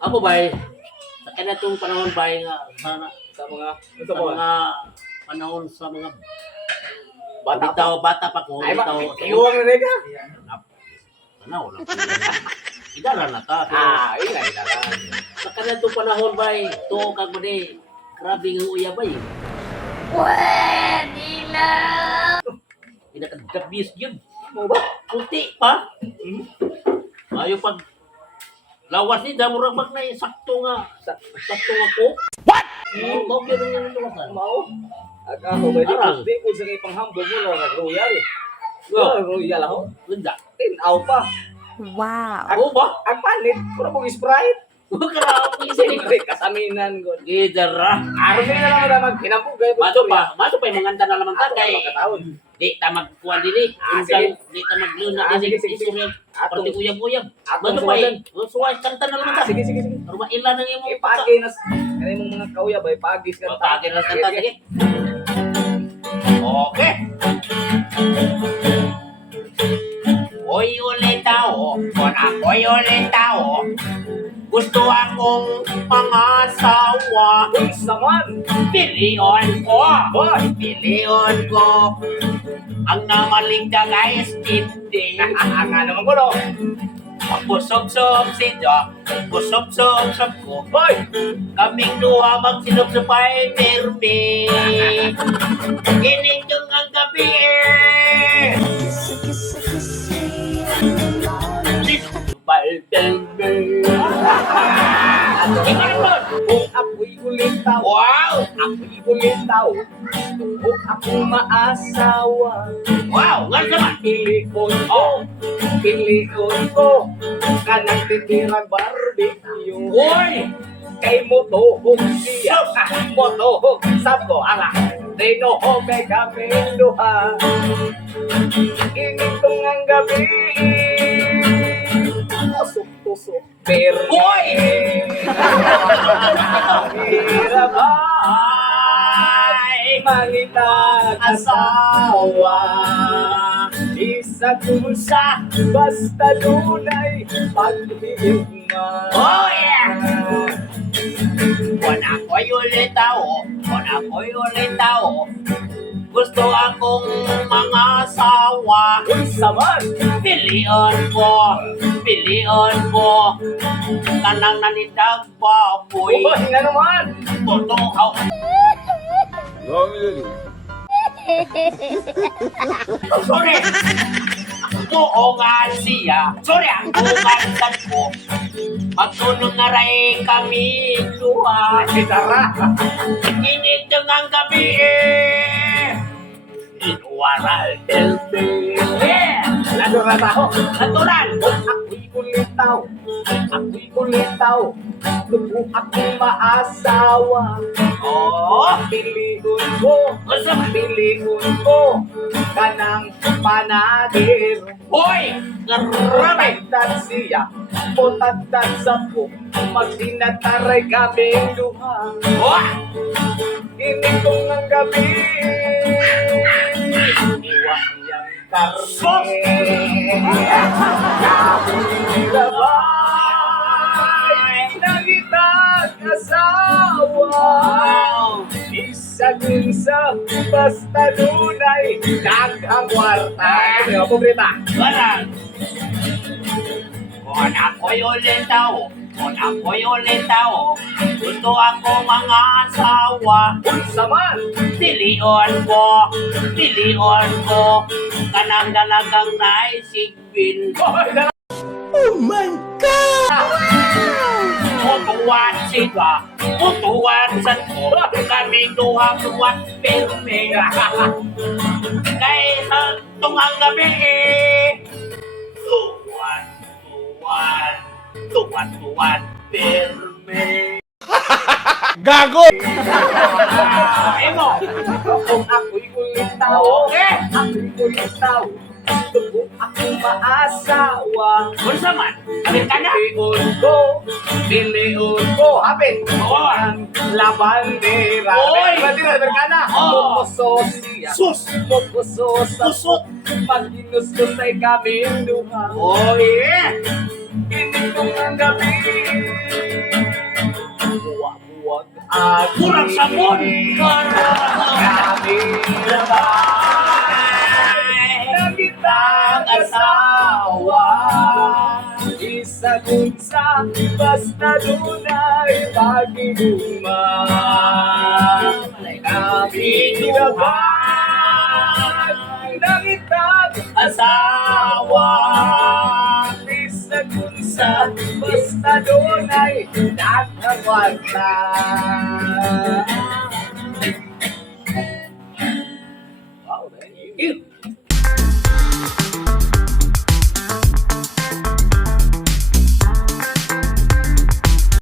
Amo bay, sa kanatong panahon bay nga Sa mga sa mga panahon sa mga bata pa. bitaw bata pa ko Ay, bitaw. iuwang na rin ka. Ano wala. Idara na ta. Yun na, ito. Sa kanatong panahon bay, to kag mali. Grabe nga uya bay. Pwede na! Pinakadabis yun. Mo ba? Puti pa. Ayo pag lawas ni damurang mag na sakto nga ko. What? Mo gyud nga nalawasan. Mao. Ako ba Arang. di ko sa kay panghambog mo na royal. Oh. Royal ako. Ganda. Tinaw pa. Wow! Ako ba? Ang panit, puro mong Sprite. Grabe sini. Siyempre, kasaminan ko. Gidara. Araw na lang naman, kinabog. Mato pa manganda na naman ta Ako kay makataon. di ta magkuan dili. Sige. Di ta magluna Sige, dili. sige. Parti uyab-uyab. Atong Mato pa suwayan. suway kanta na naman ta. Sige. Aruma ila nang imo. Ipagay na. Kaya mong mga kauya ba, ipagis ka. Pagin na kanta sige. Okay. Hoy ulit tao, kung ako'y ulit tao, gusto akong mga asawa. Saman. Pilion ko, Boy. pilion ko. Ang namaligdag ay stindi. Ang ano mo no? Busog-sob si Doc, busog-sob ko. Boy. Kaming duha magsinop-supay pirmi. Inindyong ang gabi eh. Baldelme. Ikaw nun. Kung ako'y ulit tao. Wow! Ako'y ulit tao. Kung ako maasawa. Wow! Nga naman. Pilion ko. Kanang titirang barbecue. Uy! Kay motohog siya. Motohog sa ko. Tinohog kay kaming duha. Initong ang gabi. Tusok-tusok. Pero Uy! hirap ay mangitag asawa. Isa sa basta dunay paghigma. Oh yeah! Kung ako'y ulit tao, kung ako'y ulit tao, gusto akong mga asawa. Saman! Pilion ko, kanang nanindag baboy. Uy, nga naman! Tutuhaw. Oh, sorry! Buongan siya. Sorry, ang buongan sad ko. Magtulong na rin kami duha. Gitara! Init ang gabi eh. Inuwaral delbe. Yeah! Natural ako! Natural! Ako'y kulitaw! Ako'y kulitaw! Kung ako'y maasawa. Oh! Piliun ko! Gusto mo? Piliun ko! Kanang panader! Hoy! Grabe! Matagtag siya! Potagtag sa po! Magtinataray kaming duha! Oh! Initong ang gabi! Iwan niyang karne! Kabirabay! Nangitag asawa! Wow! Isa dun sa basta dunay daghang kwarta. Ano yung paborita? Barang! Kung ako'y ulit tao, gusto ako mga asawa. Unsa man? Pilion ko, kanang dalagang naisigbin. Oh my God! Utuwan sila, utuwan sa ko, kami duha-duha pirmi. Kay sa tungang gabi tuwan, pirmi. Gago! Emo, Kung ako'y ulit tao, okay. ako'y ulit tao, kung ako'y maasawa, Unsa man, abin ka na. piliun ko, hapit, Oo. ang labandera. Oy! Labandera, berkana. Oo. Mukuso siya. Sus! Mukuso sa Pusot! pag-inustos ay kaming duha. Oh yeah! Hindi ko karong gabi. Buwag at Kurang sabon! kami ng kitang asawa. Isa kun sa basta dunay pagigugma. Nabinuhan ng kitang asawa. Isa kun sa basta dunay nagkakwarta.